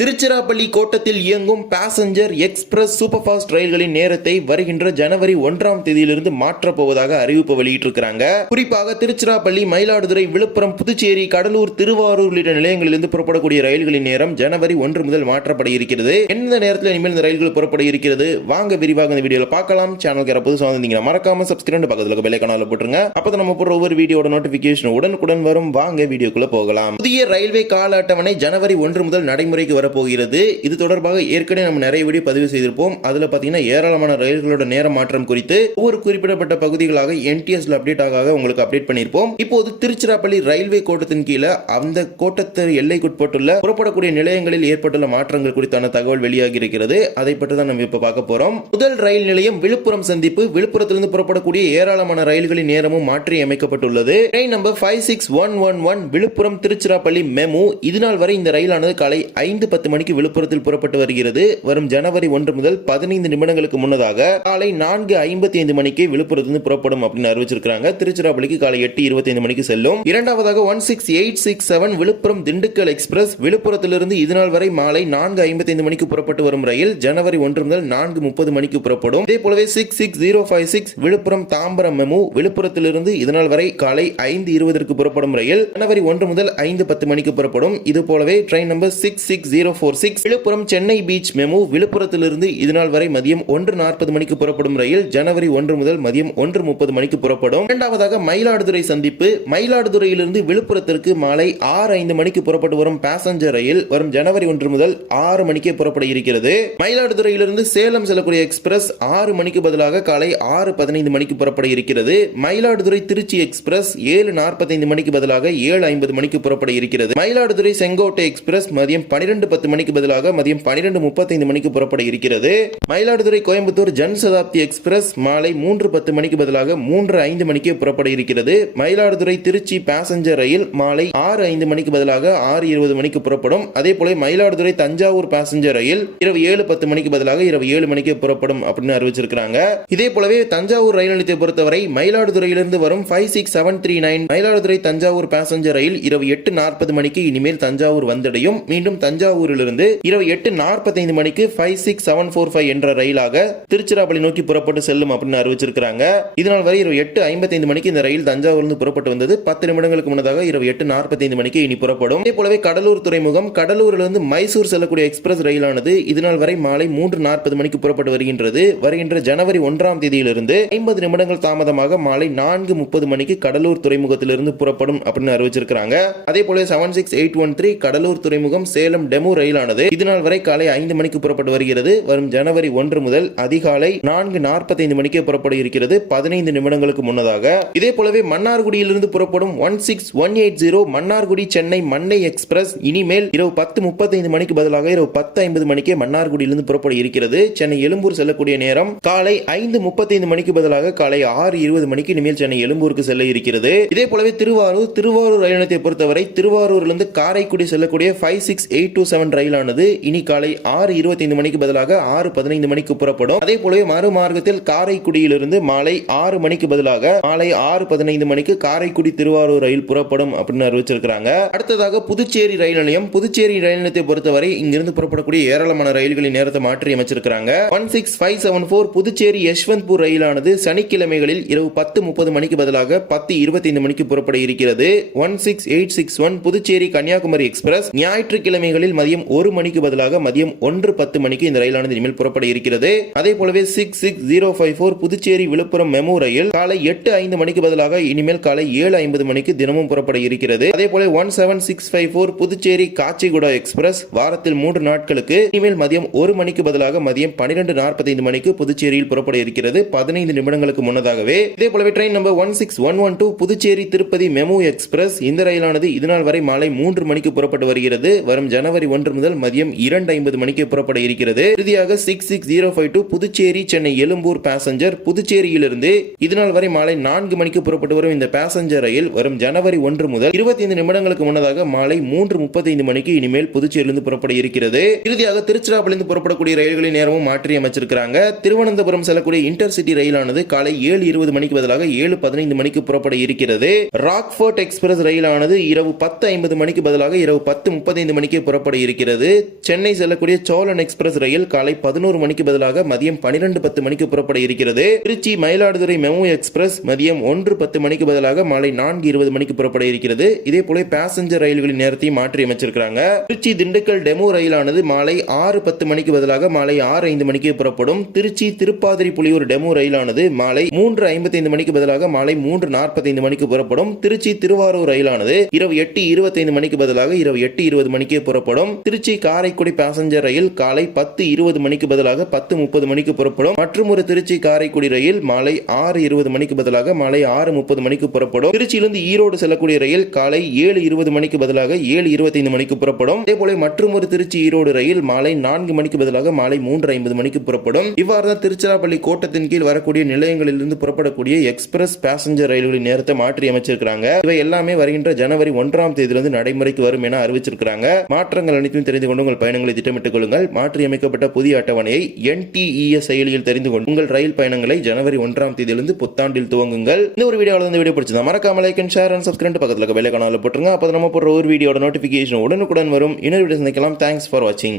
திருச்சிராப்பள்ளி கோட்டத்தில் இயங்கும் passenger express super fast ரயில்களின் நேரத்தை வருகின்ற ஜனவரி 1ஆம் தேதியிலிருந்து மாற்றப் போவதாக அறிவிப்பு வெளியிட்டிருக்கிறாங்க. குறிப்பாக திருச்சிராப்பள்ளி, மயிலாடுதுறை, விழுப்புரம், புதுச்சேரி, கடலூர், திருவாரூர் உள்ளிட்ட நிலையங்களிலிருந்து புறப்படக்கூடிய ரயில்களின் நேரம் ஜனவரி 1 முதல் மாற்றப்பட இருக்கிறது. எந்த நேரத்தில் இனிமேல் இந்த ரயில்கள் புறப்பட இருக்கிறது, வாங்க விரிவாக இந்த வீடியோல பார்க்கலாம். சேனலுக்கு யாராவது புதுசாக வந்தீங்கன்னா மறக்காம சப்ஸ்கிரைப் பக்கத்தில் பெல் ஐகானை போட்டுருங்க. அப்பதான் நம்ம போடுற ஒவ்வொரு வீடியோட நோட்டிபிகேஷன் உடனுக்குடன் வரும். வாங்க வீடியோக்குள்ள போகலாம். புதிய ரயில்வே கால அட்டவணை ஜனவரி 1 முதல் நடைமுறைக்கு வரப்போகிறது. இது தொடர்பாக ஏற்கனவே நம்ம நிறைய வீடியோ பதிவு செய்திருப்போம். அதுல பாத்தீங்கன்னா ஏராளமான ரயில்களோட நேர மாற்றம் குறித்து ஒவ்வொரு குறிப்பிடப்பட்ட பகுதிகளாக NTSல அப்டேட் ஆக உங்களுக்கு அப்டேட் பண்ணிருப்போம். இப்போது திருச்சிராப்பள்ளி ரயில்வே கோட்டத்தின் கீழே அந்த கோட்டத்தை எல்லைக்குட்பட்டுள்ள புறப்படக்கூடிய நிலையங்களில் ஏற்பட்டுள்ள மாற்றங்கள் குறித்தான தகவல் வெளியாகி இருக்கிறது. அதை பற்றி தான் நம்ம இப்ப பார்க்க போறோம். முதல் ரயில் நிலையம் விழுப்புரம் சந்திப்பு. விழுப்புரத்திலிருந்து புறப்படக்கூடிய ஏராளமான ரயில்களின் நேரமும் மாற்றி அமைக்கப்பட்டுள்ளது. Train number 56111 Villupuram Tiruchirappalli MEMU. இதுநாள் வரை இந்த ரயிலானது காலை 5:10 மணிக்கு விழுப்புரத்தில் புறப்பட்டு வருகிறது. வரும் ஜனவரி 1 முதல் 15 நிமிடங்களுக்கு முன்னதாக காலை 4:55 மணிக்கு விழுப்புரத்திலிருந்து புறப்படும் அப்படின்னு அறிவிச்சிருக்காங்க. திருச்சிராப்பள்ளிக்கு காலை 8:25 மணிக்கு செல்லும். இரண்டாவதாக 16867 விழுப்புரம் திண்டுக்கல் எக்ஸ்பிரஸ். விழுப்புரத்திலிருந்து இதுநாள் வரை மாலை 4:55 மணிக்கு புறப்பட்டு வரும் ரயில் ஜனவரி 1 முதல் 4:30 மணிக்கு புறப்படும். இதே போலவே 66056 விழுப்புரம் தாம்பரம் மெமு. விழுப்புரத்திலிருந்து இதுநாள் வரை காலை 5:20 புறப்படும் ரயில் ஜனவரி 1 முதல் 5:10 மணிக்கு புறப்படும். இது போலவே train number 66046 Villupuram Chennai beach MEMU. விழுப்புரத்திலிருந்து இதுநாள் வரை மதியம் 1:40 மணிக்கு புறப்படும் ரயில் ஜனவரி 1 முதல் மதியம் 1:30 மணிக்கு புறப்படும். இரண்டாவதாக மயிலாடுதுறை சந்திப்பு. மயிலாடுதுறையிலிருந்து விழுப்புரத்திற்கு மாலை 6:05 மணிக்கு புறப்பட்டு வரும் பாசஞ்சர் ரயில் வரும் ஜனவரி 1 முதல் 6 மணிக்கே புறப்பட இருக்கிறது. மயிலாடுதுறையிலிருந்து சேலம் செல்லக்கூடிய எக்ஸ்பிரஸ் 6 மணிக்கு பதிலாக காலை 6:15 மணிக்கு புறப்பட இருக்கிறது. மயிலாடுதுறை திருச்சி எக்ஸ்பிரஸ் 7:45 மணிக்கு பதிலாக 7:50 மணிக்கு புறப்பட இருக்கிறது. மயிலாடுதுறை செங்கோட்டை எக்ஸ்பிரஸ் மதியம் 12:10 மணிக்கு பதிலாக மதியம் 12:35 மணிக்கு புறப்பட இருக்கிறது. மயிலாடுதுறை கோயம்புத்தூர் ஜன் சதாப்தி எக்ஸ்பிரஸ் மாலை 3:10 மணிக்கு பதிலாக 3:05 மணிக்கு புறப்பட இருக்கிறது. மயிலாடுதுறை திருச்சி பாசஞ்சர் ரயில் மாலை 6:05 மணிக்கு பதிலாக 6:20 மணிக்கு புறப்படும். அதே போல மயிலாடுதுறை தஞ்சாவூர் பாசஞ்சர் ரயில் இரவு 7:10 மணிக்கு பதிலாக இரவு 7 மணிக்கு புறப்படும் அப்படின்னு அறிவிச்சிருக்காங்க. இதே போலவே தஞ்சாவூர் ரயில் நிலையத்தை பொறுத்தவரை மயிலாடுதுறையிலிருந்து வரும் 56739 மயிலாடுதுறை தஞ்சாவூர் பாசஞ்சர் ரயில் இரவு 8:40 மணிக்கு இனிமேல் தஞ்சாவூர் வந்தடையும். மீண்டும் தஞ்சாவூரிலிருந்து இரவு 8:45 மணிக்கு 56745 என்ற ரயிலாக திருச்சிராப்பள்ளி நோக்கி புறப்பட்டு செல்லும் அப்படின்னு அறிவிச்சிருக்காங்க. இதனால் வரை இரவு 8:55 மணிக்கு இந்த ரயில் தஞ்சாவூரிலிருந்து புறப்பட்டு வந்தது. 10 நிமிடங்களுக்கு முன்னதாக இரவு 8:45 மணிக்கு இனி புறப்படும். இதே போலவே கடலூர் துறைமுகம். கடலூரிலிருந்து மைசூர் செல்லக்கூடிய எக்ஸ்பிரஸ் ரயிலானது இதனால் வரை மாலை 3:40 மணிக்கு புறப்பட்டு வருகின்றது. வருகின்ற ஜனவரி 1ஆம் தேதியிலிருந்து 50 நிமிடங்கள் தாமதமாக மாலை 4:30 மணிக்கு கடலூர் துறைமுகத்திலிருந்து புறப்படும் அப்படின்னு அறிவிச்சிருக்காங்க. அதே போல 76813 கடலூர் துறைமுகம் சேலம் டெமு ரயிலானது இதனால் வரை காலை 5 மணிக்கு புறப்பட்டு வருகிறது. வரும் ஜனவரி 1 முதல் அதிகாலை 4:45 மணிக்கு புறப்பட இருக்கிறது, 15 நிமிடங்களுக்கு முன்னதாக. இதே போலவே மன்னார்குடியிலிருந்து புறப்படும் 16180 மன்னார்குடி சென்னை மண்ணை எக்ஸ்பிரஸ் இனிமேல் இரவு 10:35 மணிக்கு பதிலாக இரவு 10:50 மணிக்கு மன்னார்குடியிலிருந்து புறப்பட இருக்கிறது. சென்னை எழும்பூர் செல்லக்கூடிய நேரம் காலை 5:35 மணிக்கு பதிலாக காலை 6:20 மணிக்கு இனிமேல் சென்னை எழும்பூருக்கு செல்ல இருக்கிறது. இதே போலவே திருவாரூர் ரயில் நிலையத்தை பொறுத்தவரை திருவாரூரிலிருந்து காரைக்குடி செல்லக்கூடிய 56827 ரயிலானது இனி காலை 6:25 மணிக்கு பதிலாக 6:15 மணிக்கு புறப்படும். அதே போலவே மறுமார்க்கத்தில் காரைக்குடியிலிருந்து மாலை 6 மணிக்கு பதிலாக மாலை 6:15 மணிக்கு காரைக்குடி திருவாரூர் ரயில் புறப்படும் அப்படின்னு அறிவிச்சிருக்காங்க. அடுத்ததாக புதுச்சேரி ரயில் நிலையம். புதுச்சேரி ரயில் நிலையத்தை பொறுத்தவரை இங்கிருந்து புறப்படக்கூடிய ஏராளமான ரயில்களின் நேரத்தை மாற்றி அமைச்சிருக்காங்க. 16574 புதுச்சேரி யஷ்வந்த்பூர் ரயிலானது சனிக்கிழமைகளில் இரவு 10:30 மணிக்கு பதிலாக 10:25 மணிக்கு புறப்பட இருக்கிறது. 16861 புதுச்சேரி கன்னியாகுமரி எக்ஸ்பிரஸ் ஞாயிற்றுக்கிழமைகளில் மதியம் 1 மணிக்கு பதிலாக மதியம் 1:10 மணிக்கு இந்த ரயிலானது இனிமேல் புறப்பட இருக்கிறது. அதே போலவே 66054 புதுச்சேரி விழுப்புரம் மெமு ரயில் காலை 8:05 மணிக்கு பதிலாக இனிமேல் காலை 7:50 மணிக்கு தினமும் புறப்பட இருக்கிறது. அதே போல 17654 புதுச்சேரி காச்சிகுடா எக்ஸ்பிரஸ் வாரத்தில் 3 நாட்களுக்கு இனிமேல் மதியம் 1 மணிக்கு பதிலாக மதியம் 12:45 மணிக்கு புதுச்சேரியில் புறப்பட இருக்கிறது, 15 நிமிடங்களுக்கு முன்னதாகவே. இதே போலவே train number 16112 Puducherry Tirupati MEMU express இந்த ரயிலானது இதனால் வரை மாலை 3 மணிக்கு புறப்பட்டு வருகிறது. வரும் ஜனவரி 1 முதல் மதியம் 2:50 மணிக்கு புறப்பட இருக்கிறது. இறுதியாக 66052 புதுச்சேரி சென்னை எழும்பூர் பாசஞ்சர் புதுச்சேரியிலிருந்து இதனால் வரை மாலை 4 மணிக்கு புறப்பட்டு வரும் இந்த பாசஞ்சர் ரயில் வரும் ஜனவரி 1 முதல் 25 நிமிடங்களுக்கு முன்னதாக மாலை 3:35 மணிக்கு இனிமேல் புதுச்சேரியிலிருந்து புறப்பட இருக்கிறது. இறுதியாக திருச்சிராப்பள்ளியிலிருந்து புறப்படக்கூடிய ரயில்களின் நேரமும் மாற்றி அமைச்சிருக்காங்க. திருவனந்தபுரம் செல்லக்கூடிய இன்டர்சிட்டி ரயிலானது காலை 7:20 மணிக்கு பதிலாக 7:15 மணிக்கு புறப்பட இருக்கிறது. ராக்ஃபோர்ட் எக்ஸ்பிரஸ் ரயிலானது இரவு 10:50 மணிக்கு பதிலாக இரவு 10:35 மணிக்கு புறப்பட இருக்கிறது. சென்னை செல்லக்கூடிய சோழன் எக்ஸ்பிரஸ் ரயில் காலை 11 மணிக்கு பதிலாக மதியம் 12:10 மணிக்கு புறப்பட இருக்கிறது. திருச்சி மயிலாடுதுறை மெமு எக்ஸ்பிரஸ் மதியம் 1:10 மணிக்கு பதிலாக மாலை 4:20 மணிக்கு புறப்பட இருக்கிறது. இதே போல பேசஞ்சர் ரயில்களின் நேரத்தையும் மாற்றி அமைச்சிருக்காங்க. திருச்சி திண்டுக்கல் டெமோ ரயிலானது மாலை 6:10 மணிக்கு பதிலாக மாலை 6:05 மணிக்கு புறப்படும். திருச்சி திருப்பாதிரி புலியூர் டெமோ ரயிலானது மாலை 3:55 மணிக்கு பதிலாக மாலை 3:45 மணிக்கு புறப்படும். திருச்சி திருவாரூர் ரயிலானது இரவு 8:25 மணிக்கு பதிலாக இரவு 8:20 மணிக்கு புறப்படும். திருச்சி காரைக்குடி பேசஞ்சர் ரயில் காலை 10:20 மணிக்கு பதிலாக 10:30 மணிக்கு புறப்படும். மற்றும் ஒரு திருச்சி காரைக்குடி ரயில் மாலை 6:20 மணிக்கு பதிலாக மாலை 6:30 மணிக்கு புறப்படும். திருச்சியிலிருந்து ஈரோடு செல்லக்கூடிய ரயில் காலை 7:20 மணிக்கு பதிலாக 7:25 மணிக்கு புறப்படும். அதே போல மற்றும் ஒரு திருச்சி ஈரோடு ரயில் மாலை 4 மணிக்கு பதிலாக மாலை 3:50 மணிக்கு புறப்படும். இவ்வாறு தான் திருச்சிராப்பள்ளி கோட்டத்தின் கீழ் வரக்கூடிய நிலையங்களிலிருந்து புறப்படக்கூடிய எக்ஸ்பிரஸ் பேசஞ்சர் ரயில்களின் நேரத்தை மாற்றி அமைச்சிருக்காங்க. இவை எல்லாமே வருகின்ற ஜனவரி 1ஆம் தேதியிலிருந்து நடைமுறைக்கு வரும் என அறிவிச்சிருக்காங்க. மாற்றங்கள் அனைத்தும் தெரிந்து கொண்டு உங்கள் பயணங்களை திட்டமிட்டுக் கொள்ளுங்கள். மாற்றி அமைக்கப்பட்ட புதிய அட்டவணையை NTES செயலியில் தெரிந்து கொண்டு உங்கள் ரயில் பயணங்களை ஜனவரி 1ஆம் தேதியிலிருந்து புத்தாண்டில் துவங்குங்கள். இந்த ஒரு வீடியோவில் இந்த வீடியோ பிடிச்சதா மறக்காம like and share and subscribe பக்கத்துல இருக்க பெல் ஐகானை போட்டுருங்க. அப்போ நம்ம போடுற ஒரு வீடியோட நோட்டிபிகேஷன் உடனுக்குடன் வரும். இன்னொரு வீடியோ சந்திக்கலாம். தேங்க்ஸ் ஃபார் வாட்சிங்.